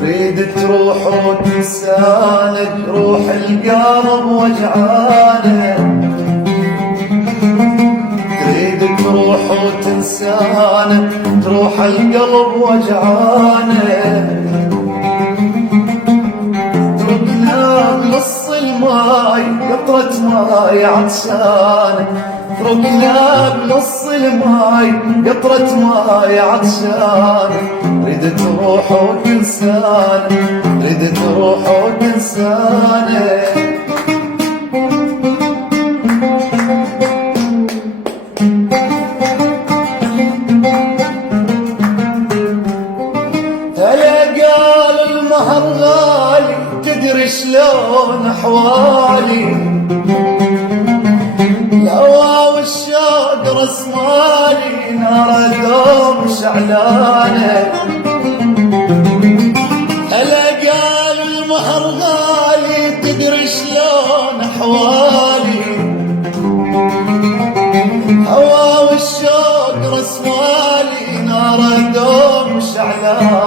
تريد تروح وتنسانك روح القلب وجعانك، تريد تروح وتنسانك تروح القلب وجعانك، تركنا بنص الماي قطرة ماي عطشانك، تركنا بنص الماي قطرة ماي عطشانك، تريد تروح وتنسانك تريد تروح وتنسانك. هلا قال المهر غالي تدري شلون احوالي، الهوى والشوق رسمالي نار دوم شعلانه، هلا قال المهر غالي تدري شلون احوالي، هوى والشوق رسمالي نار دوم شعلانه.